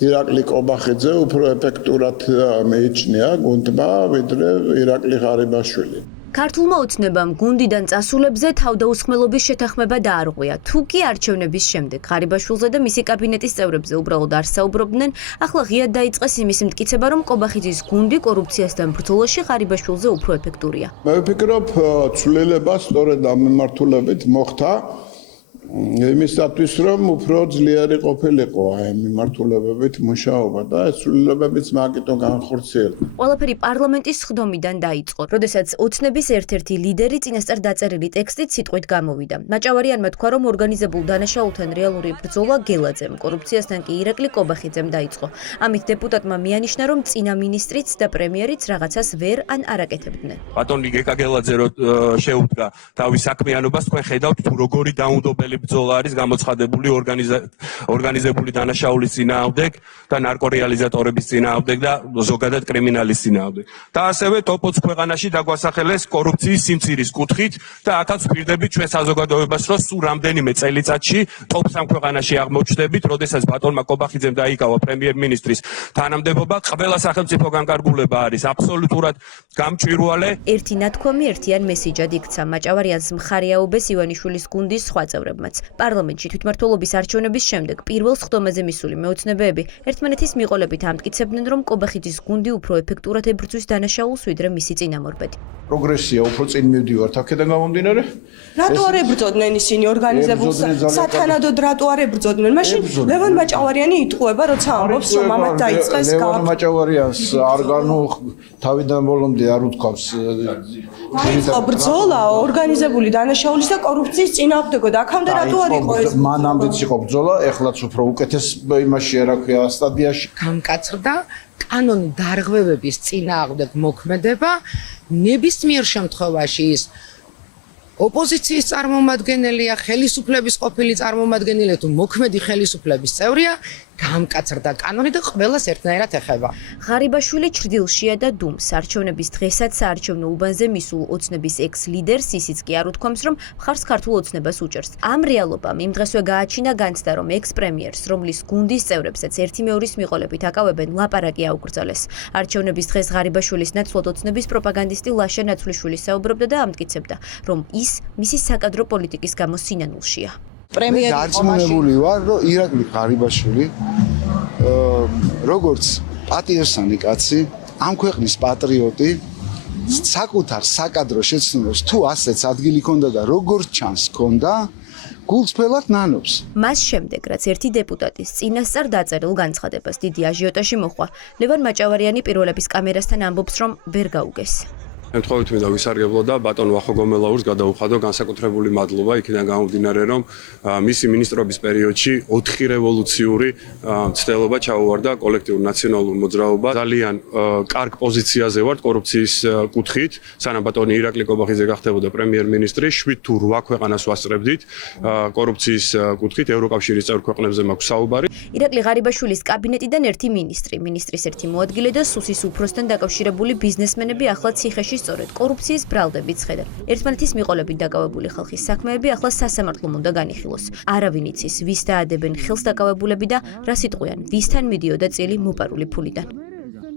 ირაკლი კობახიძე უფრო ეფექტურად მიიჩნია გუნდმა, ვიდრე ირაკლი ღარიბაშვილი. ქართულმა ოცნებამ გუნდიდან წასულებზე თავდაუსხმელობის შეთანხმება დაარღვია. თუ კი არჩევნების შემდეგ ღარიბაშვილზე და მისი კაბინეტის წევრებზე უბრალოდ არ საუბრობდნენ, ახლა ღიად დაიწყეს იმის მტკიცება, რომ კობახიძის გუნდი კორუფციასთან ბრძოლაში ღარიბაშვილზე უფრო ეფექტურია. მე ვფიქრობ, ცვლილება სწორედ ამ მიმართულებით მოხდა. იმისათვის, რომ უფრო ძლიერი ყოფილიყო ამ მიმართულებებით მუშაობა და ეს ცვლილებებიც მაგიტო განხორციელდა. ყველაფერი პარლამენტის სხდომიდან დაიწყო, როდესაც ოცნების ერთ-ერთი ლიდერი წინასწარ დაწერილი ტექსტით სიტყვით გამოვიდა. მაჭავარიანმა თქვა, რომ ორგანიზებულ დანაშაულთან რეალური ბრძოლა გელაძემ, კორუფციასთან კი ირაკლი კობახიძემ დაიწყო. ამით დეპუტატმა მიანიშნა, რომ წინა მინისტრიც და პრემიერიც რაღაცას ვერ ან არაკეთებდნენ. ბატონი გეკა გელაძე რო შეუდგა თავის საქმიანობას, თქვენ ხედავთ თუ როგორი დაუნდობელი ბრძოლა არის გამოცხადებული ორგანიზებული დანაშაულის წინააღმდეგ და ნარკორეალიზატორების წინააღმდეგ და ზოგადად კრიმინალის წინააღმდეგ. და ასევე ტოპოც ქვეყანაში დაგვასახელეს კორუფციის სიმცირის კუთხით და აქაც ვფიქრდებით ჩვენ საზოგადოებას, რომ სულ რამდენიმე წელიწადში ტოპ 3 ქვეყანაში აღმოჩნდებით, როდესაც ბატონმა კობახიძემ დაიკავა პრემიერ-მინისტრის თანამდებობა, ყველა სახელმწიფო განკარგულება არის აბსოლუტურად გამჭვირვალე. ერთი ნათქვამი ერთიან მესიჯად იქცა მაჭავარიანს მხარეაობეს ივანიშვილის გუნდის სხვა წევრებმა. პარლამენტში თვითმმართველობის არჩევნების შემდეგ პირველ სხდომაზე მისული მეოცნებეები ერთმანეთის მიყოლებით ამტკიცებდნენ, რომ კობახიძის გუნდი უფრო ეფექტურად ებრძვის დანაშაულს, ვიდრე მისი წინამორბედი. პროგრესია უფრო წინ მივდივართ აქედან გამომდინარე? რატო არ ებრძოდნენ ისინი ორგანიზებულ სათანადოდ რატო არ ებრძოდნენ? მაშინ ლევან მაჭავარიანი იტყუება, როცა ამბობს, რომ ამათ დაიწყეს ლევან მაჭავარიანს არ თავიდან ბოლომდე არ უთქვამს. დაიწყო ბრძოლა ორგანიზებული დანაშაულის და კორუფციის წინააღმდეგო და აქამდე რატო არ იყო ეს? მანამდეც იყო ბრძოლა, ეხლაც უფრო უკეთეს იმაშია, რა ქვია, სტადიაში. გამკაცრდა კანონი დარღვევების წინააღმდეგ მოქმედება, ნებისმიერ შემთხვევაში ის ოპოზიციის წარმომადგენელია, ხელისუფლების ყოფილი წარმომადგენელია თუ მოქმედი ხელისუფლების წევრია, გამკაცრდა კანონი და ყველას ერთნაირად ეხება. ღარიბაშვილი ჩრდილშია და დუმს. არჩევნების დღესაც საარჩევნო უბანზე მისულ ოცნების ექს-ლიდერს ისიც კი არ უთქვამს, რომ მხარს ქართულ ოცნებას უჭერს. ამ რეალობამ იმ დღესვე გააჩინა განცდა, რომ ექს-პრემიერს, რომლის გუნდის წევრებსაც ერთი მეორის მიყოლებით აკავებენ, ლაპარაკი აუკრძალეს. არჩევნების დღეს ღარიბაშვილის ნაცვლად ოცნების პროპაგანდისტი ლაშა ნაცვლიშვილი საუბრობდა და ამტკიცებდა, რომ ის მისი საკადრო პოლიტიკის გამო სინანულშია. დარწმუნებული ვარ, რომ ირაკლი ღარიბაშვილი როგორც პატიოსანი კაცი, ამ ქვეყნის პატრიოტი, საკუთარ საკადრო შეცნობას თუ ასეც ადგილი ჰქონდა და როგორც ჩანს ჰქონდა, გულწრფელად ნანობს. მას შემდეგ, რაც ერთი დეპუტატის წინასწარ დაწერილ განცხადებას დიდი აჟიოტაჟი მოჰყვა, ლევან მაჭავარიანი პირველების კამერასთან ამბობს, რომ ვერ გაუგეს. ემთხოვით მინდა ვისარგებლო და ბატონ ვახო გომელაურს გადაუხადო განსაკუთრებული მადლობა იქიდან გამომდინარე, რომ მისი მინისტრობის პერიოდში 4 რევოლუციური მცდელობა ჩაუვარდა კოლექტიურ ნაციონალურ მოძრაობას. ძალიან კარგ პოზიციაზე ვართ კორუფციის კუთხით, სანამ ბატონი ირაკლი კობახიძე გახდებოდა პრემიერ-მინისტრი, 7 თუ 8 ქვეყანას ვასწრებდით კორუფციის კუთხით, ევროკავშირის წევრ ქვეყნებზე მაქვს საუბარი. ირაკლი ღარიბაშვილის კაბინეტიდან ერთი მინისტრი, მინისტრის ერთი მოადგილე და სუსის უფროსთან დაკავშირებული ბიზნესმენები ახლა ციხეში სწორედ კორუფციის ბრალდებით ხედავენ. ერთმანეთის მიყოლებით დაკავებული ხალხის საქმეები ახლა სასამართლომ უნდა განიხილოს. არავინ იცის, ვის დაადებენ ხელს დაკავებულები და რას იტყვიან, ვისთან მიდიოდა წილი მოპარული ფულიდან.